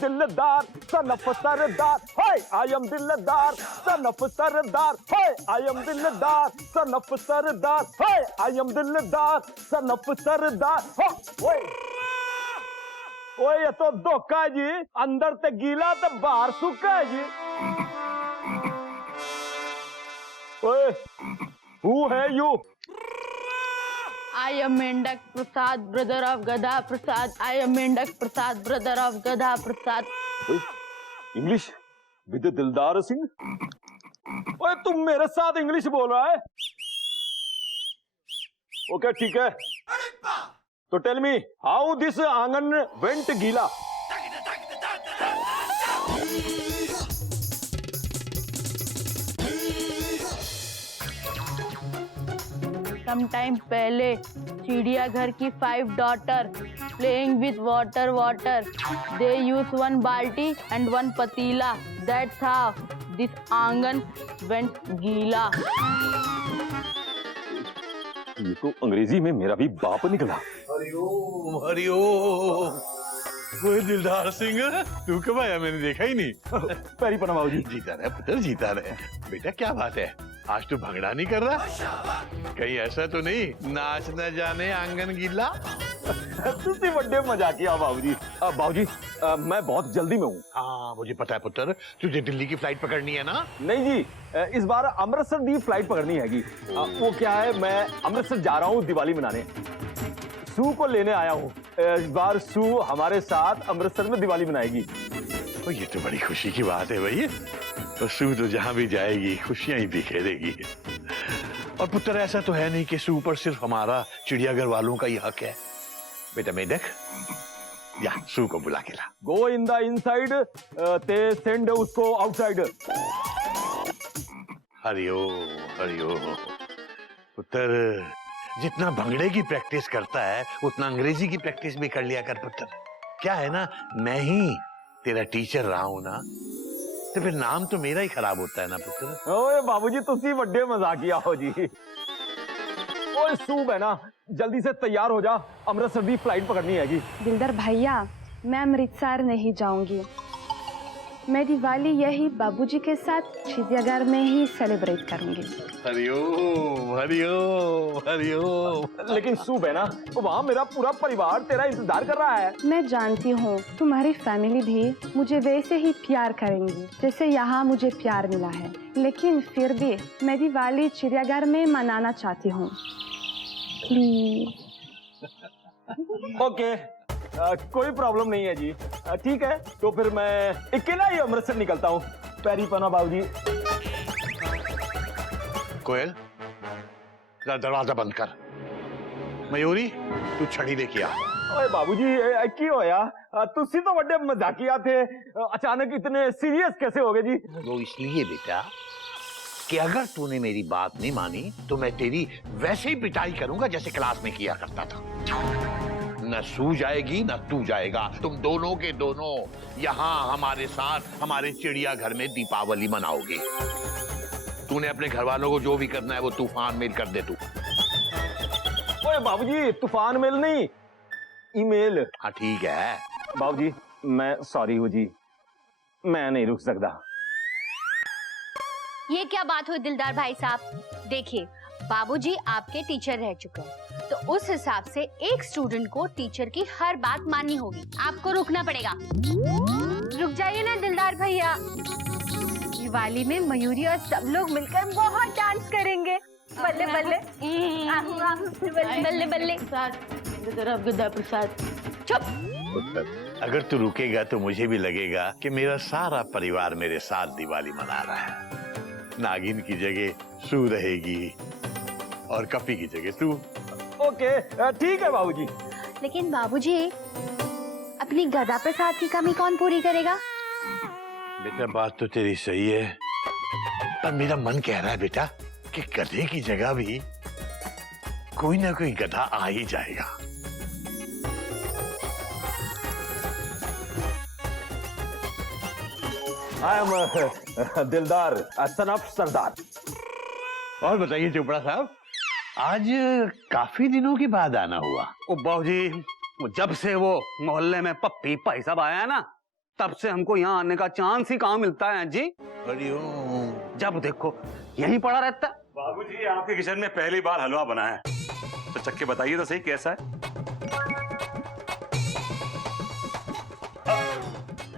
दिलदार son of Sardar, hi I am दिलदार son of Sardar, hi I am दिलदार son of Sardar, hi I am दिलदार son of सरदार। ओए ओए ये तो धोखा है जी, अंदर ते गीला ते बाहर सूखा है जी। ओए हु है you? I am Mendak Prasad, brother of Gadha Prasad. I am Mendak Prasad, brother of Gadha Prasad. English with दिलदार सिंह? ओए तुम मेरे साथ इंग्लिश बोल रहा है? ओके ठीक है, तो टेल मी हाउ दिस आंगन वेंट गीला। Sometime पहले चिड़ियाघर की 5 daughter playing with water. They use 1 balti and 1 patila. That's how this आंगन went गीला। ये तो अंग्रेजी में मेरा भी बाप निकला। हरिओम हरिओम। वो दिलदार सिंह, तू कब आया? मैंने देखा ही नहीं। पैरी पना बाबू जी। जीता रहे पुत्र, जीता रहे। बेटा क्या बात है, आज तू भंगड़ा नहीं कर रहा? कहीं ऐसा तो नहीं नाच न जाने आंगन गीला? तुसी बड़े मजाकिया बाबूजी। बाबूजी मैं बहुत जल्दी में हूँ। हाँ मुझे पता है पुत्र, तुझे दिल्ली की फ्लाइट पकड़नी है ना? नहीं जी, इस बार अमृतसर दी फ्लाइट पकड़नी हैगी। वो क्या है, मैं अमृतसर जा रहा हूँ दिवाली मनाने। सू को लेने आया हूँ। इस बार सू हमारे साथ अमृतसर में दिवाली मनाएगी। तो ये तो बड़ी खुशी की बात है भाई। तो सू तो जहाँ भी जाएगी खुशियां ही बिखेरेगी। और पुत्र ऐसा तो है नहीं कि सू पर सिर्फ हमारा चिड़ियाघर वालों का ही हक है। बेटा मेढक, या सू को बुला के ला। गो इन द इनसाइड ते सेंड उसको आउटसाइड। हरिओम हरिओम। पुत्र जितना भंगड़े की प्रैक्टिस करता है उतना अंग्रेजी की प्रैक्टिस भी कर लिया कर पुत्र। क्या है ना, मैं ही तेरा टीचर रहा हूं ना, तो फिर नाम तो मेरा ही खराब होता है ना पुत्र। ओए बाबूजी तुसी बड़े मजाकिया हो जी। ओए सूब है ना, जल्दी से तैयार हो जा, अमृतसर दी फ्लाइट पकड़नी हैगी। दिलदार भैया, मैं अमृतसर नहीं जाऊंगी। मैं दिवाली यही बाबूजी के साथ चिड़ियाघर में ही सेलिब्रेट करूंगी। हरिओम हरिओम हरिओम। लेकिन सूब है ना, वहाँ मेरा पूरा परिवार तेरा इंतजार कर रहा है। मैं जानती हूँ तुम्हारी फैमिली भी मुझे वैसे ही प्यार करेंगी जैसे यहाँ मुझे प्यार मिला है, लेकिन फिर भी मैं दिवाली चिड़ियाघर में मनाना चाहती हूँ। ओके, कोई प्रॉब्लम नहीं है जी। ठीक है, तो फिर मैं अकेला ही अमृतसर निकलता हूँ। पैरी पना बाबूजी। कोयल दरवाजा बंद कर। मयूरी तू छड़ी लेके आ। ओए बाबूजी की होया, तुसी तो बड़े मजाकिया थे, अचानक इतने सीरियस कैसे हो गए जी? वो इसलिए बेटा कि अगर तूने मेरी बात नहीं मानी तो मैं तेरी वैसे ही पिटाई करूंगा जैसे क्लास में किया करता था। न सू जाएगी न तू जाएगा, तुम दोनों के दोनों यहाँ हमारे साथ हमारे चिड़ियाघर में दीपावली मनाओगे। तूने अपने घर वालों को जो भी करना है वो तूफान मेल कर दे तू। ओए बाबूजी तूफान मेल नहीं, ईमेल। हाँ ठीक है बाबूजी, मैं सॉरी हूँ जी, मैं नहीं रुक सकता। ये क्या बात हुई दिलदार भाई साहब? देखिए बाबूजी आपके टीचर रह चुके हैं, तो उस हिसाब से एक स्टूडेंट को टीचर की हर बात माननी होगी। आपको रुकना पड़ेगा। रुक जाइए ना दिलदार भैया, दिवाली में मयूरी और सब लोग मिलकर बहुत डांस करेंगे। बल्ले बल्ले बल्ले बल्ले। गधा प्रसाद। चुप। अगर तू रुकेगा तो मुझे भी लगेगा कि मेरा सारा परिवार मेरे साथ दिवाली मना रहा है। नागिन की जगह सू रहेगी और कपी की जगह तू। ओके ठीक है बाबूजी। लेकिन बाबूजी अपनी गधा प्रसाद की कमी कौन पूरी करेगा? बेटा बात तो तेरी सही है, पर मेरा मन कह रहा है बेटा कि गधे की जगह भी कोई ना कोई गधा आ ही जाएगा। आई एम दिलदार सन ऑफ सरदार। और बताइए चोपड़ा साहब, आज काफी दिनों के बाद आना हुआ। ओ बाबूजी, जब से वो मोहल्ले में पप्पी भाई साहब आया है ना, तब से हमको यहाँ आने का चांस ही कहाँ मिलता है जी। हरिओम। जब देखो यहीं पड़ा रहता है। बाबूजी, आपके किचन में पहली बार हलवा बना है, तो चख के बताइए तो सही कैसा है।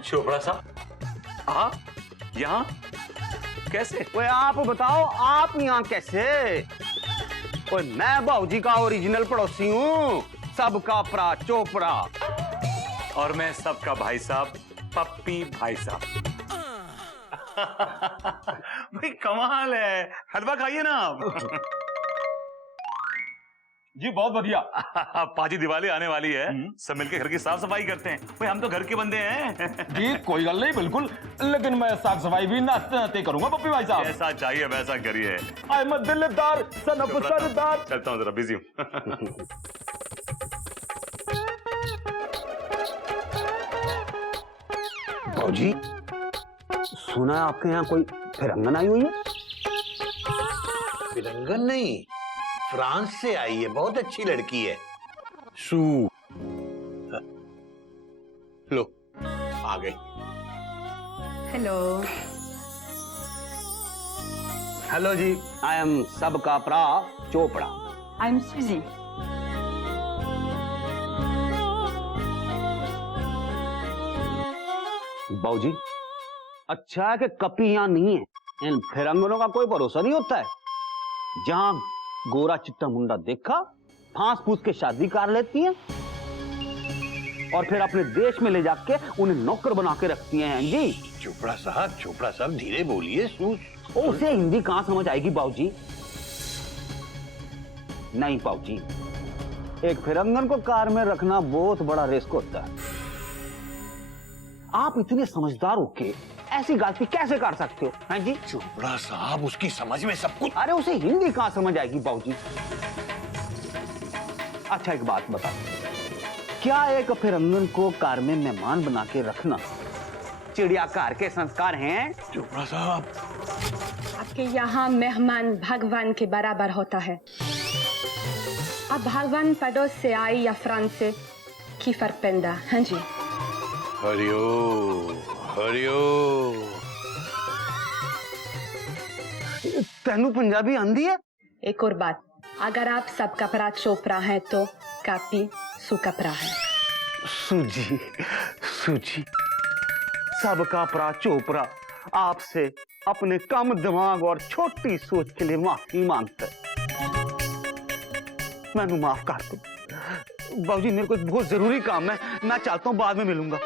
चोपड़ा साहब, आप यहाँ कैसे? ओए आप बताओ, आप यहाँ कैसे? ओए मैं बाबूजी का ओरिजिनल पड़ोसी हूँ, सबका प्रा चोपड़ा। और मैं सबका भाई साहब, पप्पी भाई साहब। भाई कमाल है, हलवा खाइए ना आप। जी बहुत बढ़िया। पाजी दिवाली आने वाली है, सब मिलके घर की साफ सफाई करते हैं। भाई हम तो घर के बंदे हैं। जी कोई गल नहीं, बिल्कुल, लेकिन मैं साफ सफाई भी नाते नाते करूंगा पप्पी भाई साहब। जैसा चाहिए वैसा करिए। आई एम दिलदार सन ऑफ सरदार। चलता हूँ, जरा बिजी हूँ। बाबूजी, सुना है आपके यहाँ कोई फिरंगन आई हुई है? फिरंगन नहीं, फ्रांस से आई है, बहुत अच्छी लड़की है। सू। लो आ गई। हेलो। हेलो जी, आई एम सबका प्रा चोपड़ा। आई एम सुजी। बाबूजी, अच्छा है कि कपी यहाँ नहीं है। इन फिरंगनों का कोई भरोसा नहीं होता है। जहां गोरा चिट्टा मुंडा देखा, फांस फूस के शादी कर लेती हैं और फिर अपने देश में ले जाके उन्हें नौकर बना के रखती हैं जी। चोपड़ा साहब धीरे बोलिए। उसे हिंदी कहां समझ आएगी बाबूजी? नहीं बाबूजी, एक फिरंगन को कार में रखना बहुत बड़ा रिस्क होता है। आप इतने समझदार होके ऐसी गलती कैसे कर सकते हो? हैं जी? चोपड़ा साहब, उसकी समझ में सब कुछ। अरे उसे हिंदी कहां समझ आएगी बाबूजी? अच्छा एक बात बताओ, क्या एक फिरंगन को कार में मेहमान बना के रखना चिड़ियाघर के संस्कार हैं? चोपड़ा साहब, आपके यहाँ मेहमान भगवान के बराबर होता है। अब भगवान पड़ोस से आई या फ्रांस से, की फर्क पैंदा है जी। हरिओम हरिओम। तेनू पंजाबी आंदी है? एक और बात, अगर आप सब कपड़ा चोपड़ा है तो कापी सु कपड़ा है। सूजी सूजी, सबका प्रा चोपड़ा आपसे अपने कम दिमाग और छोटी सोच के लिए माफी मांगता है। मैनू माफ कर दो बाबूजी, मेरे को बहुत जरूरी काम है, मैं चलता हूँ, बाद में मिलूंगा।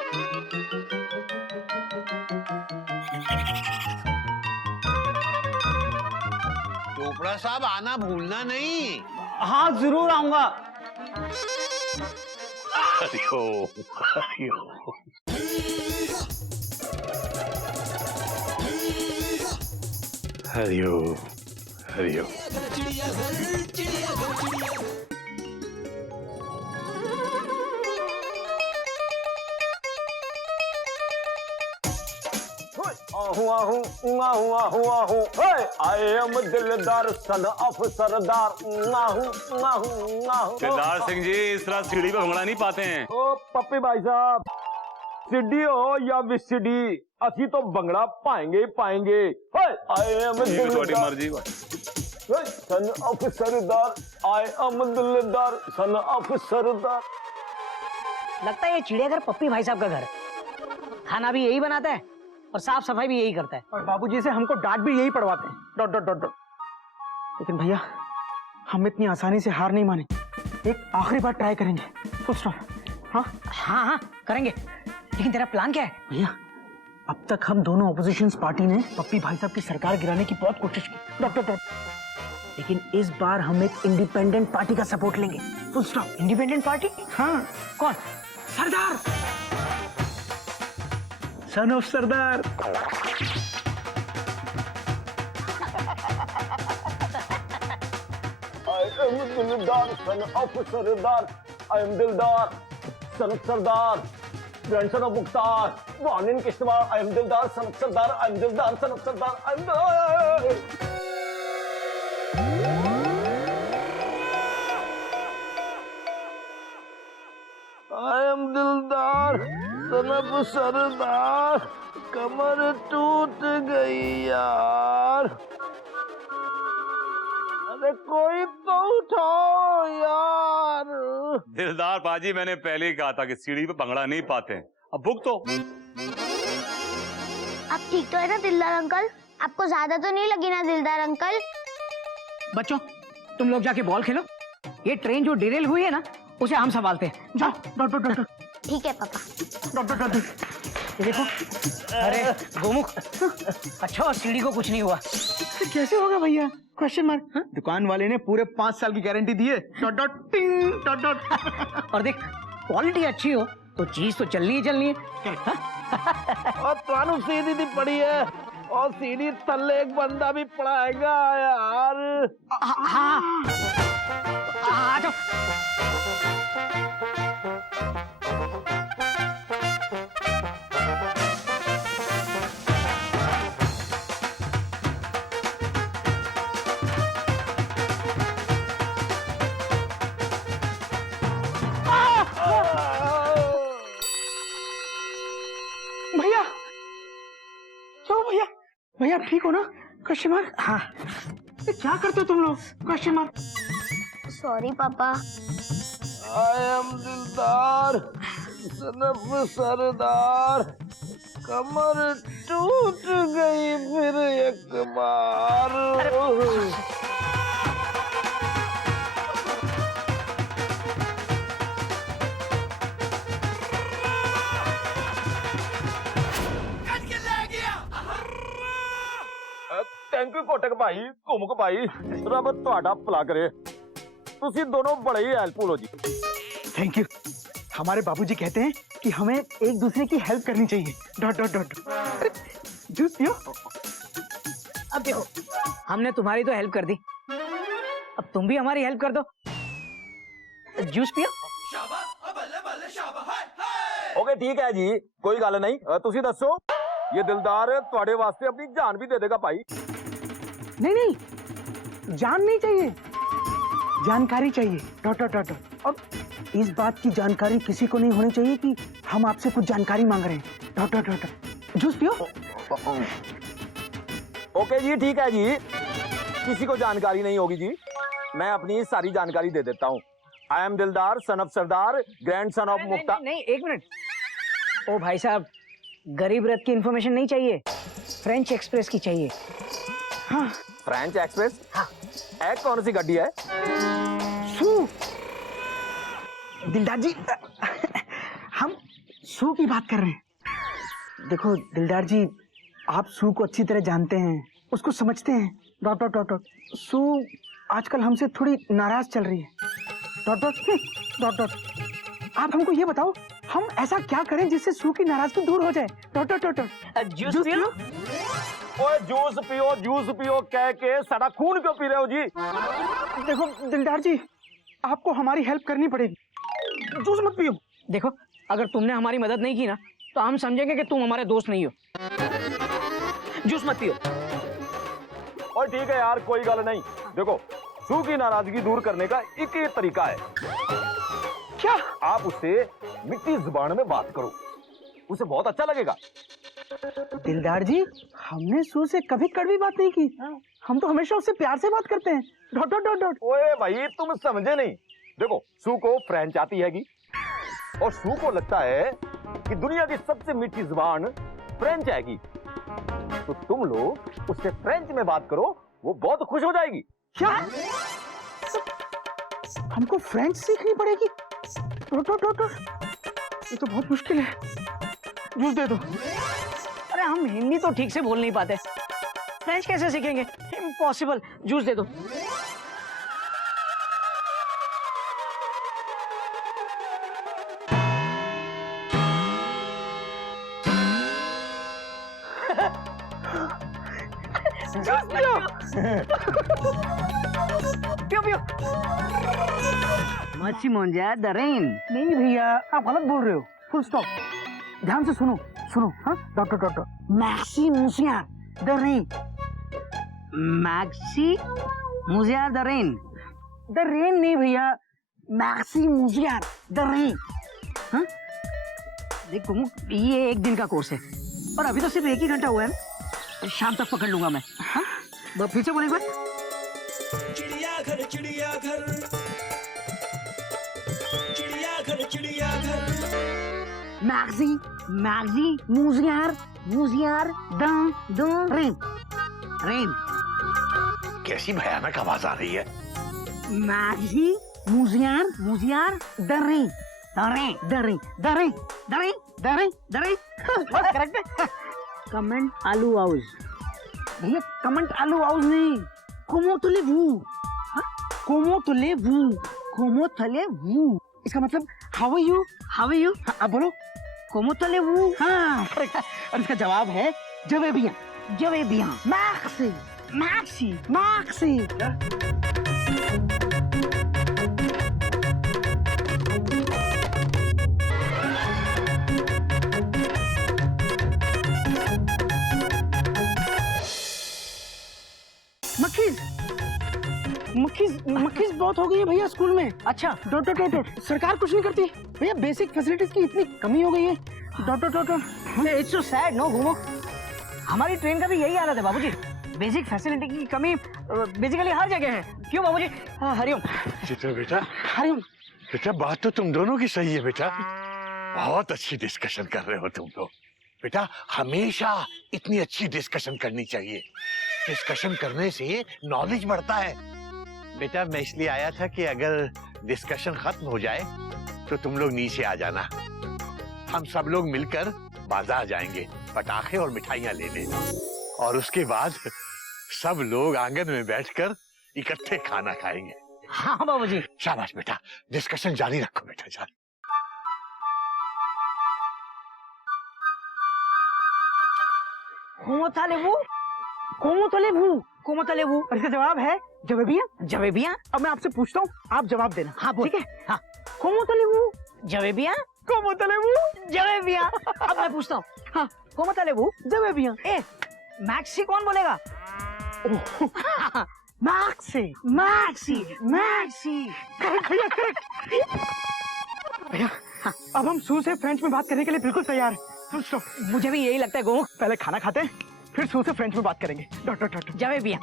चोपड़ा साहब आना भूलना नहीं। हाँ जरूर आऊंगा। हरिओम हरिओम। हरिओम हरिओम। आई एम दिलदार सन ऑफ सरदार। दिलदार सिंह जी, इस तरह सीढ़ी पे भंगड़ा नहीं पाते हैं। ओ पप्पी भाई साहब, सीडी हो या विसीडी, असी तो भंगड़ा पाएंगे ही पाएंगे। आई एम दिलदार मर्जी सन ऑफ सरदार। आई एम दिलदार सन ऑफ सरदार। लगता है ये चिड़ियाघर पप्पी भाई साहब का घर है। खाना भी यही बनाता है और साफ सफाई भी यही करता है, और बाबूजी से हमको डांट भी यही पड़वाते हैं। Dot dot dot dot. लेकिन भैया, हम इतनी आसानी से हार नहीं माने, एक आखिरी बार ट्राई करेंगे। Full stop. हाँ हाँ हाँ करेंगे, लेकिन तेरा प्लान क्या है? भैया, अब तक हम दोनों ऑपोजिशन पार्टी ने पप्पी भाई साहब की सरकार गिराने की बहुत कोशिश की। Dot dot dot. लेकिन इस बार हम एक इंडिपेंडेंट पार्टी का सपोर्ट लेंगे। Full stop. Independent party? हाँ। कौन? सरदार, सन ऑफ सरदार। आई एम दिलदार son of Sardar. I am दिलदार son of Sardar, grandson of Mukhtar, born in Kishtwar. I am दिलदार son of Sardar. I am दिलदार son of Sardar. I am दिलदार सन सनफ सरदार, कमर टूट गई यार। अरे कोई तो उठाओ यार। दिलदार पाजी, मैंने पहले ही कहा था कि सीढ़ी पे भंगड़ा नहीं पाते हैं। अब भुग तो। आप ठीक तो है ना दिलदार अंकल? आपको ज्यादा तो नहीं लगी ना दिलदार अंकल? बच्चों, तुम लोग जाके बॉल खेलो। ये ट्रेन जो डिरेल हुई है ना, उसे हम संभालते हैं। जाओ। डॉट। ठीक है पापा। डॉट। ये देखो। अरे गोमुख, अच्छा और सीढ़ी को कुछ नहीं हुआ। कैसे होगा भैया? Question mark. दुकान वाले ने पूरे 5 साल की गारंटी दी है। डॉट। और देख, क्वालिटी अच्छी हो तो चीज तो चलनी ही चलनी है। और तानु सीढ़ी दी पड़ी है और सीढ़ी थल्ले एक बंदा भी पड़ाएगा यार। हाँ, आ जाओ। भैया, क्यों भैया? भैया ठीक हो ना? Question mark. हाँ। ये क्या करते हो तुम लोग? Question mark. सॉरी पापा। आई एम दिलदार, सनफ सरदार, कमर टूट गई फिर एक बार। थैंक यू कोटक भाई, घुमक भाई, रब ਤੁਹਾਡਾ ਭਲਾ करे। तुसी दोनों बड़े ही हेल्पफुल हो जी। Thank you. हमारे बाबूजी कहते हैं कि हमें एक दूसरे की हेल्प करनी चाहिए। डॉट। अरे जूस पियो। अब देखो, हमने तुम्हारी तो हेल्प कर दी, अब तुम भी हमारी हेल्प कर दो। जूस पियो। ओके ठीक है जी, कोई गल नहीं। तुसी दसो, ये दिलदार ਤੁਹਾਡੇ वास्ते अपनी जान भी दे देगा भाई। नहीं, जान नहीं चाहिए, जानकारी चाहिए। डॉट। और इस बात की जानकारी किसी को नहीं होनी चाहिए कि हम आपसे कुछ जानकारी मांग रहे हैं। डॉट। जूस पियो। ओके जी ठीक है जी, किसी को जानकारी नहीं होगी जी। मैं अपनी सारी जानकारी दे देता हूँ। आई एम दिलदार, सन ऑफ सरदार, ग्रैंड सन ऑफ मुक्ता। नहीं, एक मिनट। ओ भाई साहब, गरीब रथ की इंफॉर्मेशन नहीं चाहिए, फ्रेंच एक्सप्रेस की चाहिए। हाँ। French express? हाँ। एक कौन सी गाड़ी है? सू। दिलदार जी, हम सू की बात कर रहे हैं। देखो दिलदार जी, आप सू को अच्छी तरह जानते हैं, उसको समझते हैं। डॉट। सू आजकल हमसे थोड़ी नाराज चल रही है। डॉट। आप हमको ये बताओ, हम ऐसा क्या करें जिससे सू की नाराजगी दूर हो जाए? डॉट। जूस पियो। ओए जूस पियो कह के सारा खून क्यों पी रहे हो जी? देखो दिलदार जी, आपको हमारी हेल्प करनी पड़ेगी, जूस मत पियो। देखो, अगर तुमने हमारी मदद नहीं की ना, तो हम समझेंगे कि तुम हमारे दोस्त नहीं हो। जूस मत पियो। और ठीक है यार, कोई गल नहीं। देखो, सू की नाराजगी दूर करने का एक ही तरीका है। क्या? आप उससे मिट्टी जुबान में बात करो, उसे बहुत अच्छा लगेगा। दिलदार जी, हमने सू से कभी कड़वी बात नहीं की, हम तो हमेशा उससे प्यार से बात करते हैं। डॉट। ओए भाई, तुम समझे नहीं। देखो, सू को फ्रेंच आती हैगी और सू को लगता है कि दुनिया की सबसे मीठी जुबान फ्रेंच हैगी, तो तुम लोग उससे फ्रेंच में बात करो, वो बहुत खुश हो जाएगी। क्या? हमको फ्रेंच सीखनी पड़ेगी? डॉट। ये तो बहुत मुश्किल है। जूस दे दो। अरे हम हिंदी तो ठीक से बोल नहीं पाते, फ्रेंच कैसे सीखेंगे? इम्पॉसिबल। जूस दे दो। पियो। मच्छी मोंजा द रेन। नहीं भैया, आप गलत बोल रहे हो। Full stop. ध्यान से सुनो। हाँ, डॉट। मैक्सी मूसिया द रेन। मैक्सी मुजिया द रेन। द रेन नहीं भैया, मैक्सी मूसिया द रेन। हाँ? देख गुमू, ये 1 दिन का कोर्स है और अभी तो सिर्फ 1 ही घंटा हुआ है ना, शाम तक पकड़ लूंगा मैं। हाँ, फिर से बोले एक बार। चिड़ियाघर चिड़ियाघर चिड़ियाघर चिड़ियाघर। मैगजी मैगजी मूजियार मूजियार दम दम रेन रेन। कैसी भयानक आवाज आ रही है। मैगजी मूजियार मूजियार दरे दरे दरे दरे दरे दरे दरे। बस करेक्ट है। कमेंट आलू हाउस भैया, कमेंट आलू हाउस नहीं, कोमोतले वू। हाँ, कोमोतले वू, कोमोतले वू। इसका मतलब how are you, how are you. अब बोलो कोमोतले वू। हाँ करेक्ट। और इसका जवाब है जवेबिया जवेबिया। मैक्सी मैक्सी मैक्सी। मक्खीज बहुत हो गई है भैया स्कूल में। अच्छा, डॉट डॉट डॉट। सरकार कुछ नहीं करती भैया, बेसिक फैसिलिटीज की इतनी कमी हो गई है। Dot dot dot. It's so sad no घूमो। हमारी ट्रेन का भी यही हालत है बाबूजी। बेसिक फैसिलिटी की कमी बेसिकली हर जगह है। क्यों बाबूजी? हरिओम। चित्र बेटा, हरिओम। बेटा बात तो तुम दोनों की सही है बेटा, बहुत अच्छी डिस्कशन कर रहे हो तुम लोग। बेटा हमेशा इतनी अच्छी डिस्कशन करनी चाहिए, डिस्कशन करने से नॉलेज बढ़ता है। बेटा मैं इसलिए आया था कि अगर डिस्कशन खत्म हो जाए तो तुम लोग नीचे आ जाना, हम सब लोग मिलकर बाजार जाएंगे पटाखे और मिठाइयाँ लेने, और उसके बाद सब लोग आंगन में बैठकर इकट्ठे खाना खाएंगे। हाँ बाबूजी। शाबाश बेटा, डिस्कशन जारी रखो बेटा जारी। कोमोतलेवू। और इसका जवाब है जवेबिया जवेबिया। अब मैं आपसे पूछता हूँ, आप जवाब देना। हाँ बोल। ठीक है। हाँ, कोमोतलेवू जवेबिया कोमोतलेवू जवेबिया। अब मैं पूछता हूँ, हाँ कोमोतलेवू जवेबिया। ए मैक्सी कौन बोलेगा? मैक्सी मैक्सी मैक्सी। करेक्ट भैया करेक्ट। भैया अब हम सू से फ्रेंच में बात करने के लिए बिल्कुल तैयार हैं। मुझे भी यही लगता है गोमू। पहले खाना खाते हैं, फिर सू से फ्रेंच में बात करेंगे। Dot dot dot. जवेबिया।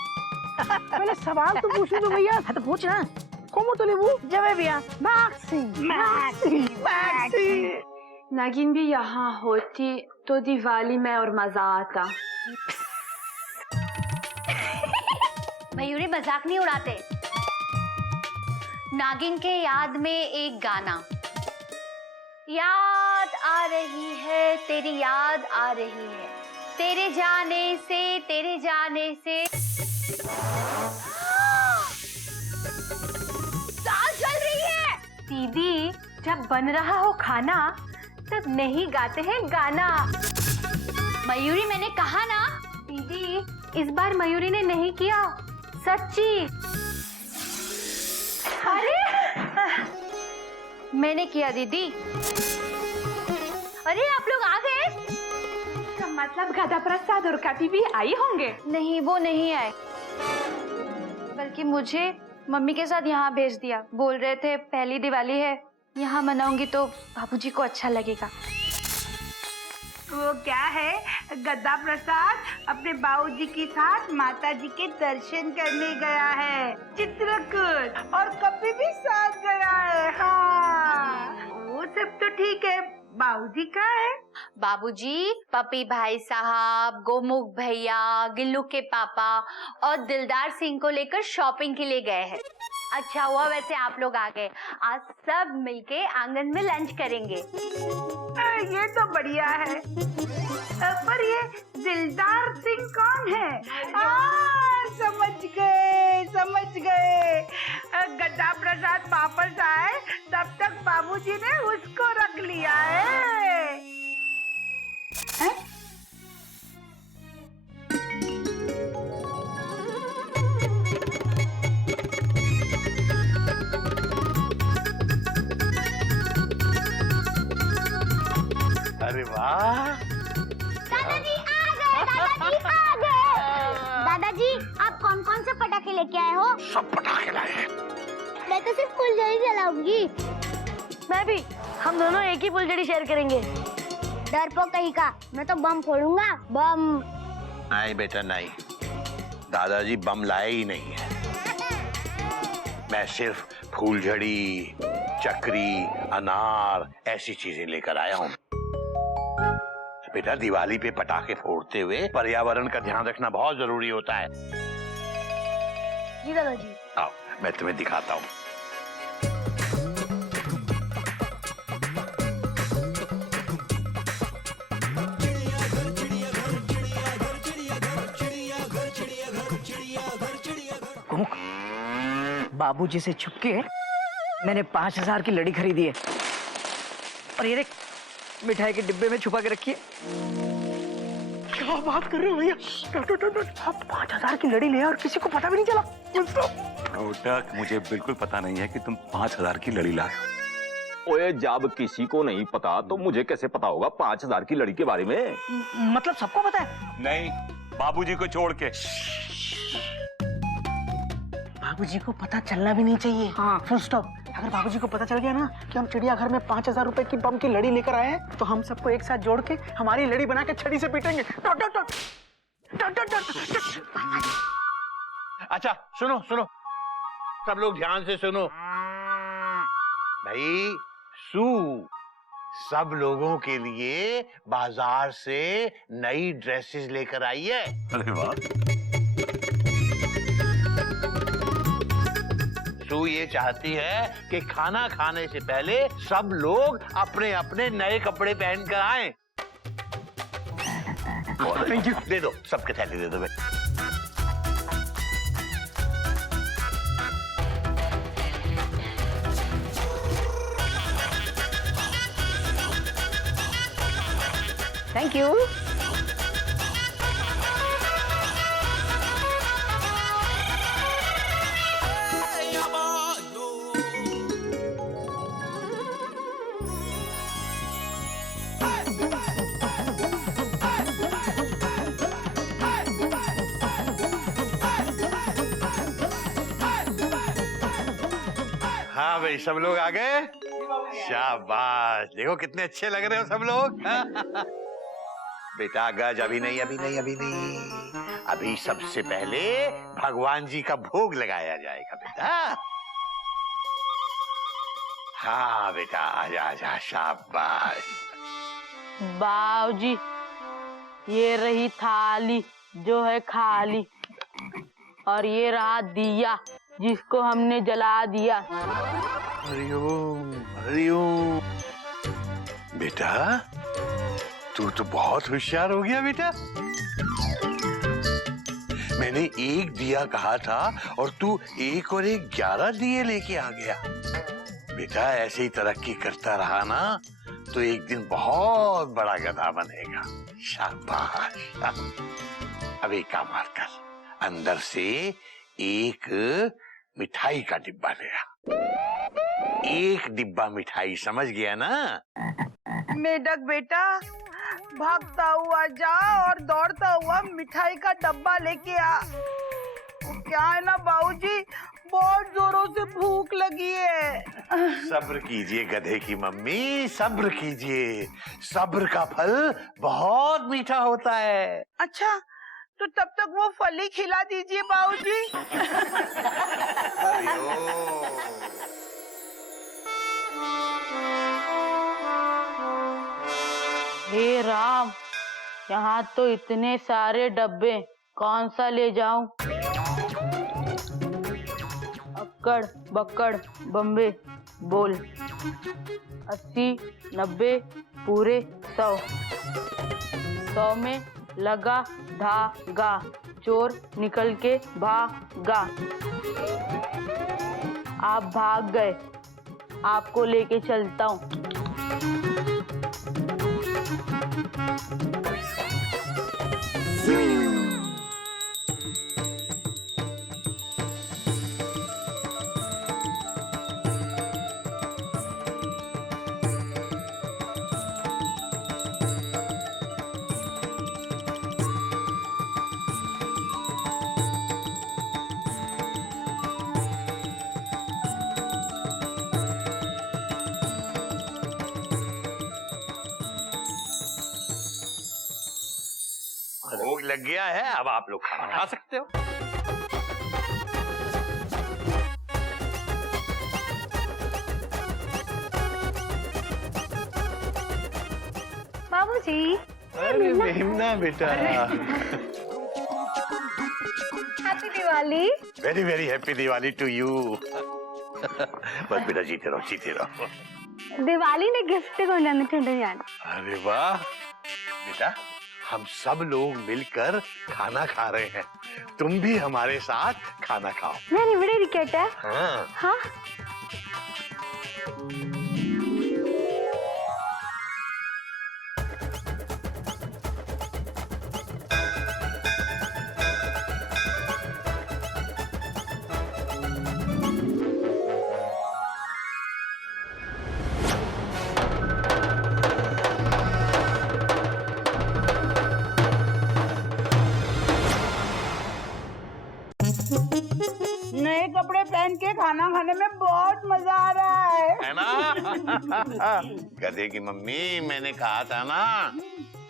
पहले सवाल तो पूछने दो भैया। हाँ तो पूछ ना। कोमोतलेवू जवेबिया। मैक्सी मैक्सी मैक्सी। नागिन भी यहाँ होती तो दिवाली में और मजा आता। मयूरी मजाक नहीं उड़ाते। नागिन के याद में एक गाना, याद आ रही है तेरी याद आ रही है, तेरे जाने से दाल जल रही है। दीदी जब बन रहा हो खाना तब नहीं गाते हैं गाना। मयूरी मैंने कहा ना। दीदी इस बार मयूरी ने नहीं किया, सच्ची। अरे मैंने किया दीदी। अरे आप लोग आ गए? इसका मतलब गदा प्रसाद और कपी भी आई होंगे। नहीं वो नहीं आए, बल्कि मुझे मम्मी के साथ यहाँ भेज दिया। बोल रहे थे पहली दिवाली है, यहाँ मनाऊंगी तो बाबूजी को अच्छा लगेगा। वो क्या है, गद्दा प्रसाद अपने बाबूजी के साथ माता जी के दर्शन करने गया है। चित्रकूट और कपी भी साथ गया है। हाँ वो सब तो ठीक है, बाबूजी कहाँ है? बाबूजी पपी भाई साहब, गोमुख भैया, गिल्लू के पापा और दिलदार सिंह को लेकर शॉपिंग के लिए गए हैं। अच्छा हुआ वैसे आप लोग आ गए, आज सब मिलके आंगन में लंच करेंगे। ये तो बढ़िया है। पर ये दिलदार सिंह कौन है? समझ गए। गद्दा प्रसाद वापस आए तब तक बाबूजी ने उसको रख लिया है। अरे वाह, दादाजी आ गए। दादाजी आप कौन कौन से पटाखे लेके आए हो? सब पटाखे लाए हैं। मैं तो सिर्फ फुलझड़ी जलाऊंगी। मैं भी। हम दोनों एक ही फुलझड़ी शेयर करेंगे। डरपोक कहीं का, मैं तो बम फोड़ूंगा, बम। नहीं बेटा नहीं, दादाजी बम लाए ही नहीं है। मैं सिर्फ फूलझड़ी, चक्री, अनार ऐसी चीजें लेकर आया हूँ। बेटा दिवाली पे पटाखे फोड़ते हुए पर्यावरण का ध्यान रखना बहुत जरूरी होता है। जी दादाजी। आओ मैं तुम्हें दिखाता हूँ। कुमुक, बाबूजी से छुपके मैंने 5000 की लड़ी खरीदी है और ये देख मिठाई के डिब्बे में छुपा के रखी है। क्या बात कर रहे हो भैया? आप 5000 की लड़ी ले आए और किसी को पता भी नहीं चला? रोटक, मुझे बिल्कुल पता नहीं है कि तुम 5000 की लड़ी लाए हो। ओए जब किसी को नहीं पता तो मुझे कैसे पता होगा 5000 की लड़ी के बारे में? मतलब सबको पता है? नहीं, बाबूजी को छोड़ के। बाबूजी को पता चलना भी नहीं चाहिए। हाँ। Full stop. अगर बाबूजी को पता चल गया ना कि हम चिड़ियाघर में 5000 रुपए की बम की लड़ी लेकर आए हैं, तो हम सबको एक साथ जोड़ के हमारी लड़ी बना के छड़ी से पीटेंगे। टट टट टट टट टट टट। अच्छा सुनो सुनो, सब लोग ध्यान से सुनो। भाई सू सब लोगों के लिए बाजार से नई ड्रेसेस लेकर आई है। अरे वाह। सू ये चाहती है कि खाना खाने से पहले सब लोग अपने अपने नए कपड़े पहन कर आए। Thank you. दे दो, सबके थैले दे दो भाई। Thank you. हाँ भाई सब लोग आ गए। शाबाश, देखो कितने अच्छे लग रहे हो सब लोग। बेटा गज अभी नहीं, अभी नहीं, अभी नहीं, अभी सबसे पहले भगवान जी का भोग लगाया जाएगा बेटा। हाँ बेटा आजा आजा, शाबाश। बाबूजी ये रही थाली जो है खाली, और ये रहा दिया जिसको हमने जला दिया। हरिओम हरिओम। बेटा तू तो बहुत होशियार हो गया बेटा। मैंने एक दिया कहा था और तू 1 और 1 11 दिए लेके आ गया। बेटा ऐसे ही तरक्की करता रहा ना तो एक दिन बहुत बड़ा गधा बनेगा। शाबाश। अब एक काम और कर, अंदर से एक मिठाई का डिब्बा ले आ। 1 डिब्बा मिठाई, समझ गया ना? मेढक बेटा, भागता हुआ जा और दौड़ता हुआ मिठाई का डब्बा लेके आ। क्या है ना बाबूजी, बहुत जोरों से भूख लगी है। सब्र कीजिए गधे की मम्मी, सब्र कीजिए। सब्र का फल बहुत मीठा होता है। अच्छा तो तब तक वो फल ही खिला दीजिए बाबूजी। हे राम, यहाँ तो इतने सारे डब्बे, कौन सा ले जाऊं? अक्कड़ बक्कड़ बम्बे बोल, 80 90 पूरे 100, 100 में लगा धागा, चोर निकल के भागा। आप भाग गए, आपको लेके चलता हूँ। लग गया है, अब आप लोग खाना खा सकते हो। बाबूजी। अरे मेमना बेटा, happy Diwali. Very very happy Diwali to you. बस बेटा जीते रहो, जीते रहो। दिवाली गिफ्ट अरे वाह बेटा, हम सब लोग मिलकर खाना खा रहे हैं, तुम भी हमारे साथ खाना खाओ। मैं बड़े विकेट है। हाँ हाँ। नए कपड़े पहन के खाना खाने में बहुत मजा आ रहा है ना? गधे की मम्मी, मैंने कहा था ना,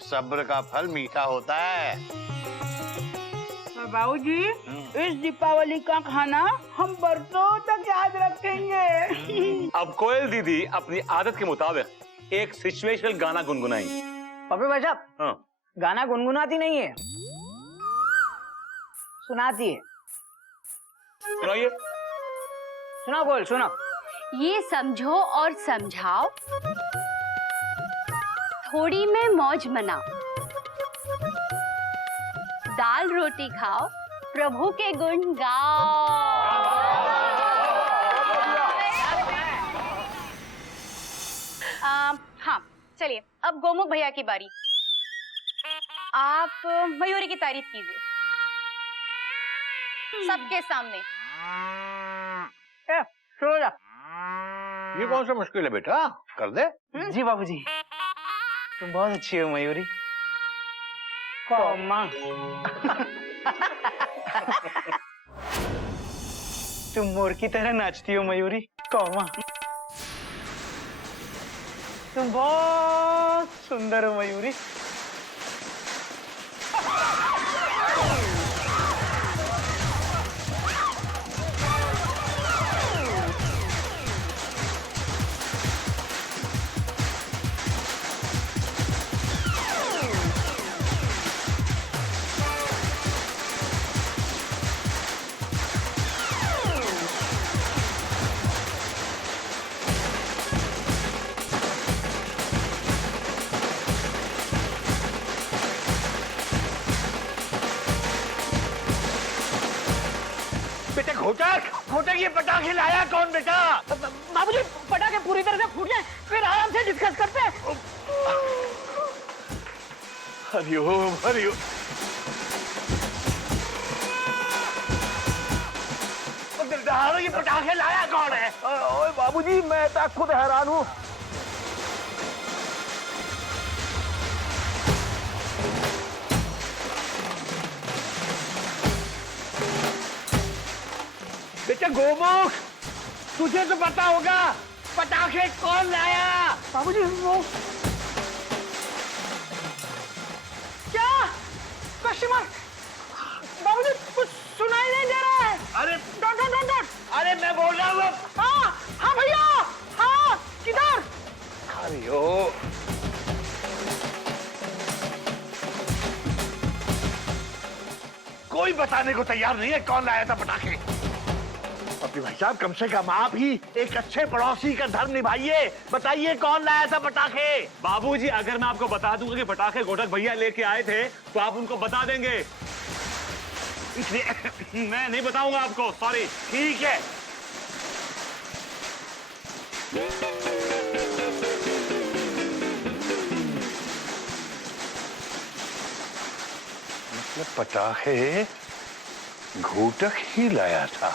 सब्र का फल मीठा होता है। बाबूजी, इस दीपावली का खाना हम बरसों तक याद रखेंगे। अब कोयल दीदी अपनी आदत के मुताबिक एक सिचुएशनल गाना गुनगुनाएंगी। पप्पी भाई साहब, हाँ। गाना गुनगुनाती नहीं है, सुनाती है। सुनाइए। सुना बोल, सुना। ये समझो और समझाओ, थोड़ी में मौज मनाओ, दाल रोटी खाओ, प्रभु के गुण गाओ। हाँ चलिए, अब गोमुख भैया की बारी। आप मयूरी की तारीफ कीजिए सबके सामने। ये कौन सा मुश्किल है बेटा, कर दे। जी बाबूजी, तुम बहुत अच्छी हो मयूरी। कौमा। तुम मोर की तरह नाचती हो मयूरी। कौमा। तुम बहुत सुंदर हो मयूरी। बेटा घोटक, घोटक ये पटाखे लाया कौन बेटा? बाबूजी, पटाखे पूरी तरह से फूट जाए फिर आराम से डिस्कस करते हैं। हरिओम हरिओम। ये पटाखे लाया कौन है? ओए बाबूजी, मैं तो खुद हैरान हूँ। बेटा गोमुख, तुझे तो पता होगा पटाखे कौन लाया? बाबूजी, वो क्या क्वेश्चन मार्क? बाबूजी, कुछ सुनाई नहीं दे रहा है। अरे डॉट डॉट डॉट डॉट। अरे मैं बोल रहा हूँ। हाँ हाँ भैया, हाँ किधर? हरिओम। कोई बताने को तैयार नहीं है कौन लाया था पटाखे। पप्पी भाई साहब, कम से कम आप ही एक अच्छे पड़ोसी का धर्म निभाइए, बताइए कौन लाया था पटाखे। बाबूजी, अगर मैं आपको बता दूंगा कि पटाखे घोटक भैया लेके आए थे तो आप उनको बता देंगे, इसलिए मैं नहीं बताऊंगा आपको, सॉरी। ठीक है। मतलब पटाखे घोटक ही लाया था।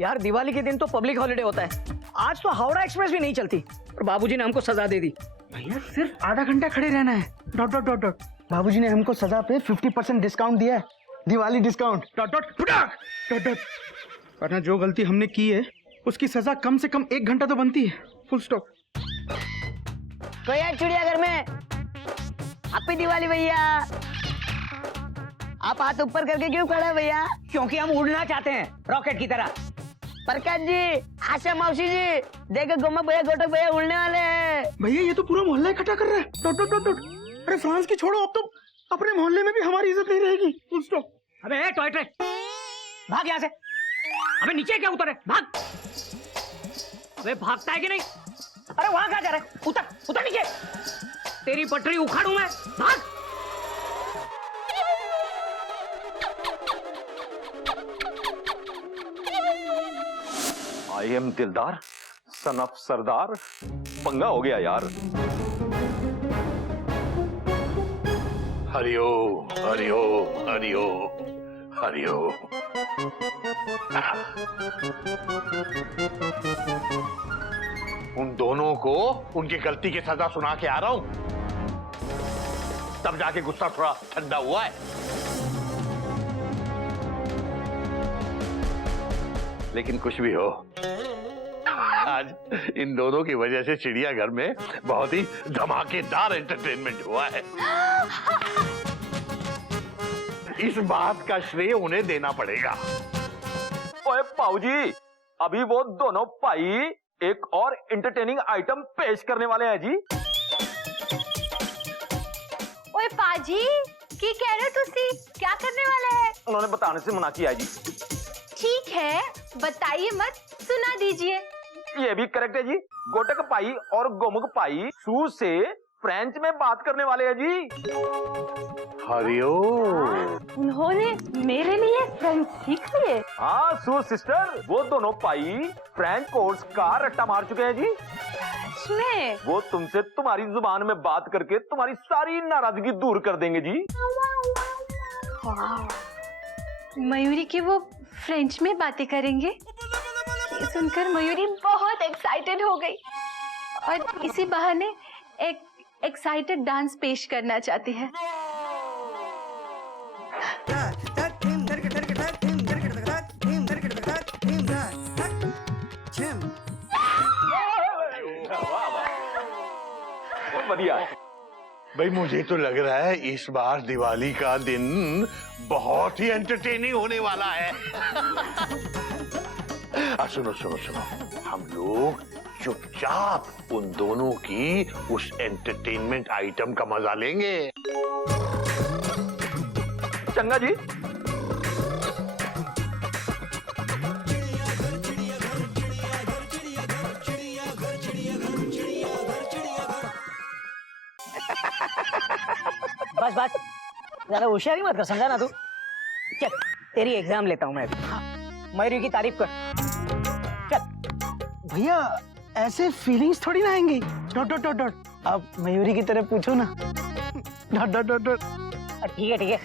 यार दिवाली के दिन तो पब्लिक हॉलिडे होता है, आज तो हावड़ा एक्सप्रेस भी नहीं चलती और बाबूजी ने हमको सजा दे दी। भैया सिर्फ आधा घंटा खड़े रहना है, डॉट डॉट डॉट डॉट। बाबूजी ने हमको सजा पे 50% डिस्काउंट दिया है, दिवाली डिस्काउंट, डॉट डॉट फुटाक डॉट डॉट। वरना जो गलती हमने की है उसकी सजा कम से कम 1 घंटा तो बनती है, फुल स्टॉप। तो यार चिड़ियाघर में हैप्पी दिवाली भैया। आप हाथ ऊपर करके क्यों खड़े हैं भैया? क्योंकि हम उड़ना चाहते हैं रॉकेट की तरह। प्रकाश जी, आशा मौसी जी, देखो गोमा भैया, गोटक भैया उड़ने वाले हैं। भैया ये तो पूरा मोहल्ला इकट्ठा कर रहा है, डॉट डॉट डॉट डॉट। अरे फ्रांस की छोड़ो, अब तो अपने मोहल्ले में भी हमारी इज्जत नहीं रहेगी, फुल स्टॉप। अबे टॉय ट्रेन, भाग यहाँ से। अबे नीचे क्या उतर है, भाग। अबे भागता है कि नहीं? अरे वहां कहाँ जा रहा है? उतर उतर नीचे, तेरी पटरी उखाड़ू मैं, भाग। आई एम दिलदार सन ऑफ सरदार। पंगा हो गया यार। हरिओ हरिओ हरिओ हरिओ। उन दोनों को उनकी गलती की सजा सुना के आ रहा हूं, तब जाके गुस्सा थोड़ा ठंडा हुआ है। लेकिन कुछ भी हो, आज इन दोनों की वजह से चिड़ियाघर में बहुत ही धमाकेदार एंटरटेनमेंट हुआ है। इस बात का श्रेय उन्हें देना पड़ेगा। ओए पाऊजी, अभी वो दोनों भाई एक और एंटरटेनिंग आइटम पेश करने वाले हैं जी। ओए पाजी, की कह रहे हो तुसी? क्या करने वाले हैं? उन्होंने बताने से मना किया है जी। ठीक है, बताइए मत, सुना दीजिए। ये भी करेक्ट है जी। गोटक पाई और गोमुख पाई सू से फ्रेंच में बात करने वाले हैं जी। हरिओ। उन्होंने मेरे लिए फ्रेंच सीख लिए। हाँ सू सिस्टर, वो दोनों पाई फ्रेंच कोर्स का रट्टा मार चुके हैं जी। में वो तुमसे तुम्हारी जुबान में बात करके तुम्हारी सारी नाराजगी दूर कर देंगे जी। मयूरी की वो फ्रेंच में बातें करेंगे, ये सुनकर मयूरी बहुत एक्साइटेड हो गई और इसी बहाने एक एक्साइटेड डांस पेश करना चाहती है। बढ़िया। भाई मुझे तो लग रहा है इस बार दिवाली का दिन बहुत ही एंटरटेनिंग होने वाला है। सुनो सुनो सुनो, हम लोग चुपचाप उन दोनों की उस एंटरटेनमेंट आइटम का मजा लेंगे। चंगा जी। बस बस, ज्यादा होशियारी मत कर, समझा ना तू। चल तेरी एग्जाम लेता हूँ मैं अभी। मयूरी की तारीफ कर, चल। भैया ऐसे फीलिंग्स थोड़ी ना आएंगी, डॉट डॉट डॉट डॉट। आप मयूरी की तरह पूछो ना, डॉट डॉट डॉट डॉट। ठीक है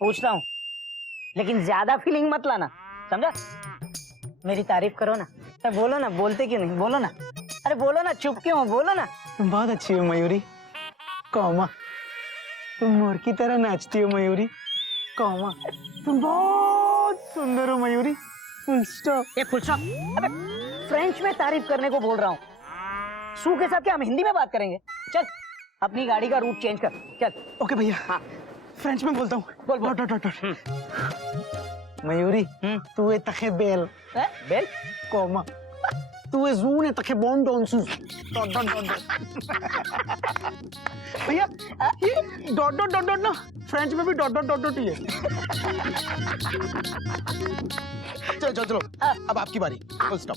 पूछता हूँ, लेकिन ज्यादा फीलिंग मत लाना, समझा? मेरी तारीफ करो ना। अरे बोलो ना, बोलते क्यों नहीं, बोलो ना। अरे बोलो ना, चुप क्यों हो, बोलो ना। तुम बहुत अच्छी हो मयूरी, कौमा। तुम मोर की तरह नाचती हो मयूरी, कौमा। तुम बहुत सुंदर हो मयूरी, फुल स्टॉप। ये फुल स्टॉप? अबे फ्रेंच में तारीफ करने को बोल रहा हूँ। सू के साथ क्या हम हिंदी में बात करेंगे? चल अपनी गाड़ी का रूट चेंज कर, चल। ओके भैया। हाँ फ्रेंच में बोलता हूँ, बोल बोल। Dot dot dot. मयूरी तू ए तखे बेल बेल कौमा, तू ए जून ए तखे बॉन डॉन्सू, डॉट डॉट डॉट डॉट। भैया ये डॉट डॉट डॉट डॉट ना फ्रेंच में भी डॉट डॉट डॉट डॉट ही है। चलो चलो चलो, अब आपकी बारी, full stop.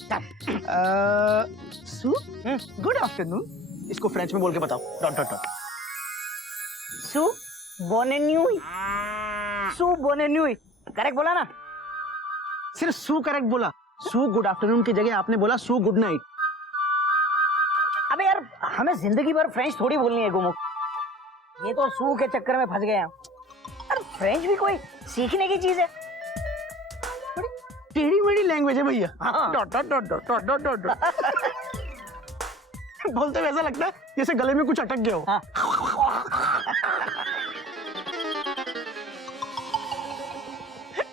So good afternoon, इसको फ्रेंच में बोल के बताओ, डॉट डॉट डॉट। सू बोने न्यूई, सू बोने न्यूई, करेक्ट बोला ना? सिर्फ सू करेक्ट बोला, सू गुड आफ्टरनून की जगह आपने बोला सू गुड नाइट। अबे यार हमें जिंदगी भर फ्रेंच थोड़ी बोलनी है गुमुख, ये तो सू के चक्कर में फंस गए हैं। अरे फ्रेंच भी कोई सीखने की चीज है, टेढ़ी मेढ़ी लैंग्वेज है भैया। Dot dot dot dot dot dot dot dot. बोलते वैसा लगता है जैसे गले में कुछ अटक गया हो।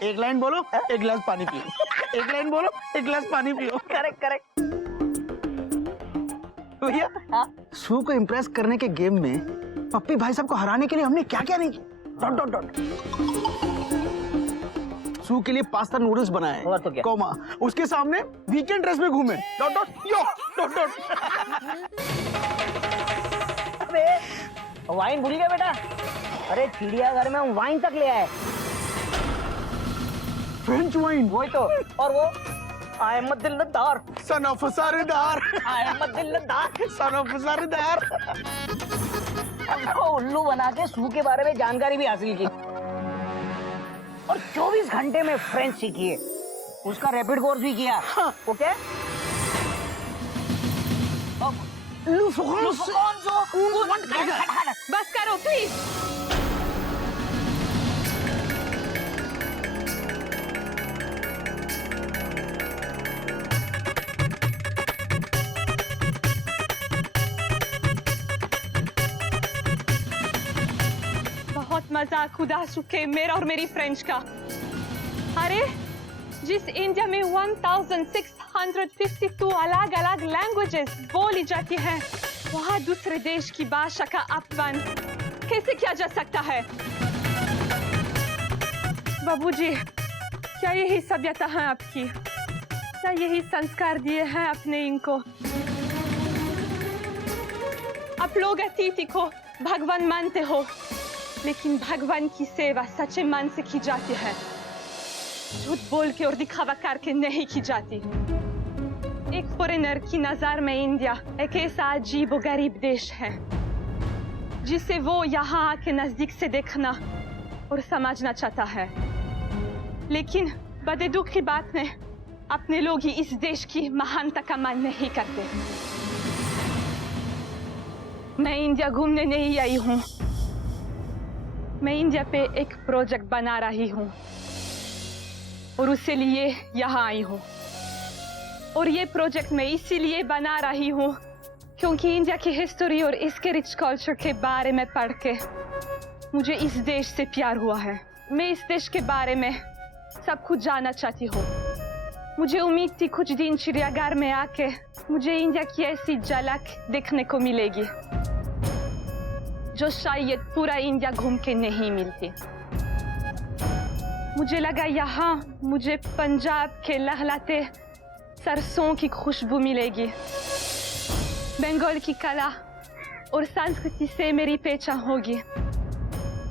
एक लाइन बोलो, एक गिलास पानी पियो। एक लाइन बोलो, एक गिलास पानी पियो। Correct correct. भैया सू को इम्प्रेस करने के गेम में पप्पी भाई साहब को हराने के लिए हमने क्या क्या नहीं किया। Dot dot dot. सू के लिए पास्ता नूडल्स बनाए और तो क्या? कोमा उसके सामने वीकेंड ड्रेस में घूमे। डॉट डॉट यो डॉट डॉट। अबे वाइन भूल गया बेटा। अरे चिड़ियाघर में हम वाइन तक ले आए, फ्रेंच वाइन। वही तो। और वो आई एम दिलदार, सन ऑफ सारेदार। आई एम दिलदार, सन ऑफ सारेदार। हमको उल्लू बना के सू के बारे में जानकारी भी हासिल की और 24 घंटे में फ्रेंच सीखी है। उसका रैपिड कोर्स भी किया। ओके बस करो प्लीज। बहुत मजाक उड़ा चुके मेरा और मेरी फ्रेंच का। अरे जिस इंडिया में 1652 अलग अलग लैंग्वेजेस बोली जाती हैं, वहाँ दूसरे देश की भाषा का अपमान कैसे किया जा सकता है? बाबूजी, क्या यही सभ्यता है आपकी? क्या यही संस्कार दिए हैं अपने इनको? आप लोग अतिथि को भगवान मानते हो, लेकिन भगवान की सेवा सच्चे मन से की जाती है, झूठ बोल के और दिखावा करके नहीं की जाती। एक फॉरेनर की नजर में इंडिया एक ऐसा अजीब और गरीब देश है जिसे वो यहाँ आके नजदीक से देखना और समझना चाहता है, लेकिन बड़े दुख की बात है अपने लोग ही इस देश की महानता का मान नहीं करते। मैं इंडिया घूमने नहीं आई हूँ, मैं इंडिया पे एक प्रोजेक्ट बना रही हूँ और उसके लिए यहाँ आई हूँ। और ये प्रोजेक्ट मैं इसीलिए बना रही हूँ क्योंकि इंडिया की हिस्ट्री और इसके रिच कल्चर के बारे में पढ़ के मुझे इस देश से प्यार हुआ है। मैं इस देश के बारे में सब कुछ जानना चाहती हूँ। मुझे उम्मीद थी कुछ दिन चिड़ियाघर में आके मुझे इंडिया की ऐसी झलक देखने को मिलेगी जो शायद पूरा इंडिया घूम के नहीं मिलती। मुझे लगा यहाँ मुझे पंजाब के लहलहाते सरसों की खुशबू मिलेगी, बंगाल की कला और संस्कृति से मेरी पहचान होगी।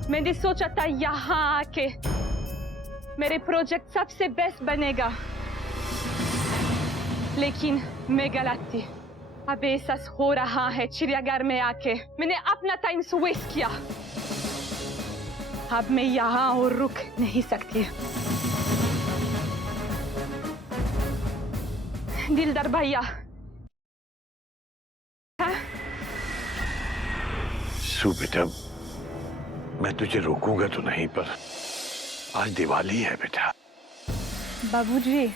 मैंने सोचा था यहाँ आके मेरे प्रोजेक्ट सबसे बेस्ट बनेगा, लेकिन मैं गलत थी। अब एहसास हो रहा है चिड़ियाघर में आके मैंने अपना टाइम वेस्ट किया। अब मैं यहाँ और रुक नहीं सकती। दिलदार भैया, सू बेटा, मैं तुझे रोकूंगा तो नहीं, पर आज दिवाली है बेटा। बाबूजी,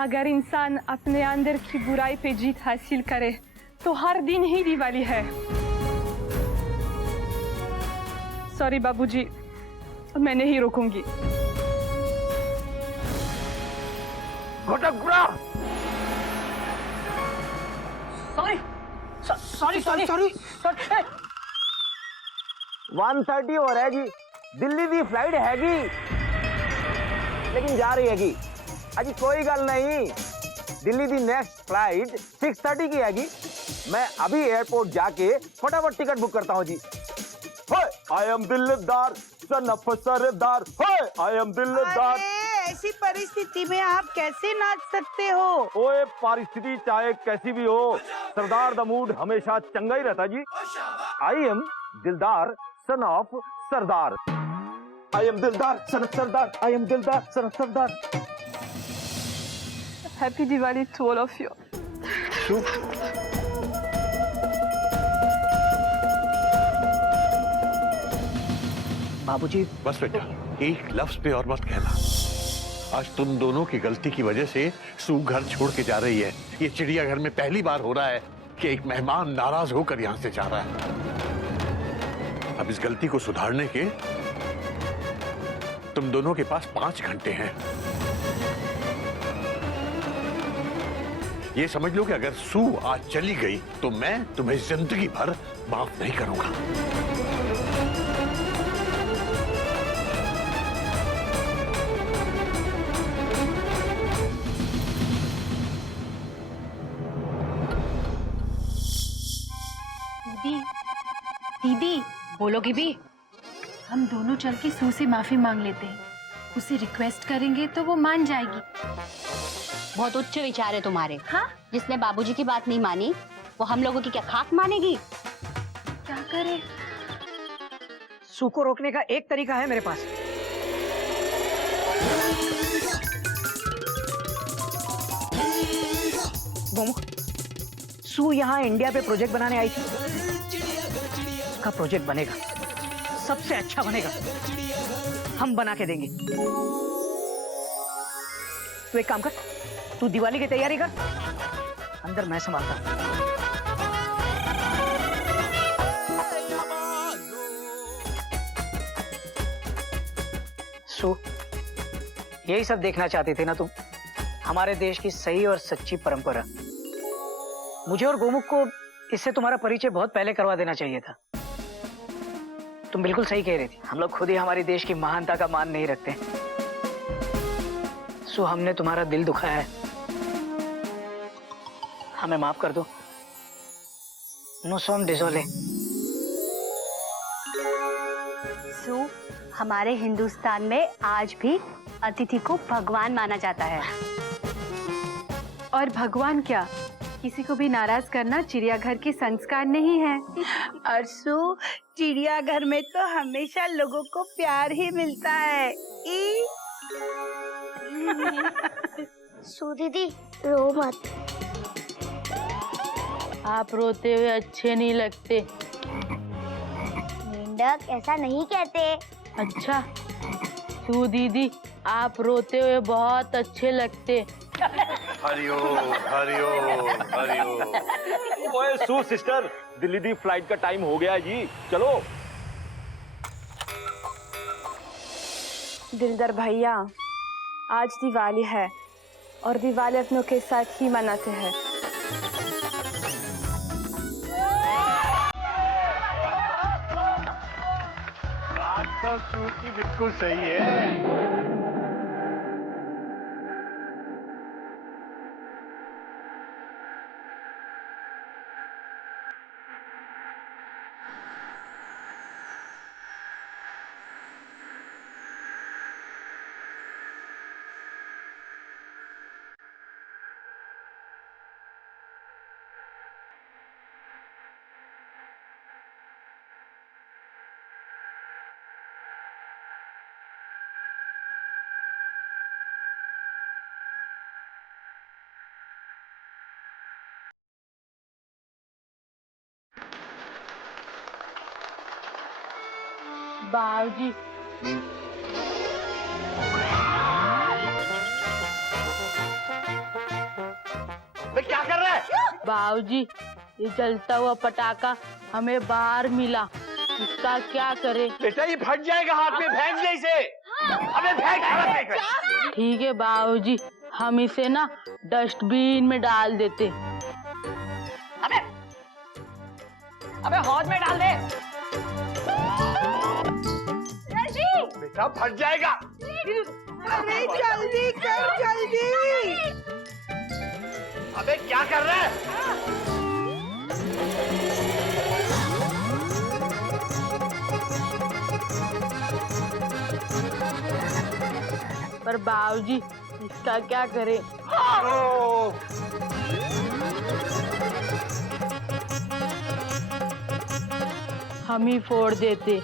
अगर इंसान अपने अंदर की बुराई पे जीत हासिल करे तो हर दिन ही दिवाली है। सॉरी बाबूजी, मैं नहीं रोकूंगी। सॉरी सॉरी सॉरी 1:30 हो रहा है जी, दिल्ली की फ्लाइट हैगी लेकिन जा रही हैगी। अजी कोई गल नहीं, दिल्ली की नेक्स्ट फ्लाइट 6:30 की हैगी। मैं अभी एयरपोर्ट जाके फटाफट टिकट बुक करता हूँ जी। आई एम दिलदार, son of Sardar. I am दिलदार। ऐसी परिस्थिति में आप कैसे नाच सकते हो? ओए, परिस्थिति चाहे कैसी भी हो, सरदार द मूड हमेशा चंगा ही रहता जी। आई एम दिलदार, son of Sardar. I am दिलदार, son of Sardar. I am दिलदार, son of Sardar. Happy Diwali to all of you. बाबूजी, बस बेटा, एक लफ्ज पे और मत कहना। आज तुम दोनों की गलती की वजह से सू घर छोड़ के जा रही है। ये चिड़ियाघर में पहली बार हो रहा है कि एक मेहमान नाराज होकर यहां से जा रहा है। अब इस गलती को सुधारने के तुम दोनों के पास 5 घंटे हैं। ये समझ लो कि अगर सू आज चली गई तो मैं तुम्हें जिंदगी भर माफ नहीं करूंगा। दीदी, दीदी बोलोगी भी? हम दोनों चल के सू से माफी मांग लेते हैं। उसे रिक्वेस्ट करेंगे तो वो मान जाएगी। बहुत उच्च विचार है तुम्हारे। हाँ? जिसने बाबूजी की बात नहीं मानी वो हम लोगों की क्या खाक मानेगी? क्या करे? सू को रोकने का एक तरीका है मेरे पास। मोमो, सू यहाँ इंडिया पे प्रोजेक्ट बनाने आई थी। उसका प्रोजेक्ट बनेगा, सबसे अच्छा बनेगा, हम बना के देंगे। तू एक काम कर, तू दिवाली की तैयारी कर, अंदर मैं संभालता हूं। सू, यही सब देखना चाहते थे ना तुम? हमारे देश की सही और सच्ची परंपरा। मुझे और गोमुख को इससे तुम्हारा परिचय बहुत पहले करवा देना चाहिए था। तुम बिल्कुल सही कह रही थी, हम लोग खुद ही हमारे देश की महानता का मान नहीं रखते। सो हमने तुम्हारा दिल दुखाया है, हमें माफ कर दो। नो सोम डिसोले। सू, हमारे हिंदुस्तान में आज भी अतिथि को भगवान माना जाता है। और भगवान क्या, किसी को भी नाराज करना चिड़ियाघर के संस्कार नहीं है। और सू, चिड़ियाघर में तो हमेशा लोगों को प्यार ही मिलता है। सू दीदी रो मत। आप रोते हुए अच्छे नहीं लगते। मेंढक ऐसा नहीं कहते। अच्छा, सू दीदी आप रोते हुए बहुत अच्छे लगते। हरिओम हरिओम हरिओम। ओए सू सिस्टर, दिल्ली दी फ्लाइट का टाइम हो गया है जी, चलो। दिलदार भैया, आज दिवाली है और दिवाली अपनों के साथ ही मनाते हैं। बात तो सू की बिल्कुल सही है। बाबूजी, क्या कर रहा है? बाबूजी, ये जलता हुआ पटाखा हमें बाहर मिला, इसका क्या करे? बेटा ये फट जाएगा हाथ में, फेंक दे इसे। अबे फेंक। ठीक है बाबूजी, हम इसे ना डस्टबिन में डाल देते। अबे हौद में डाल दे। बेटा फट जाएगा। अरे जल्दी कर, जल्दी। अबे क्या कर रहा है? पर बाबूजी इसका क्या करे? हम ही फोड़ देते।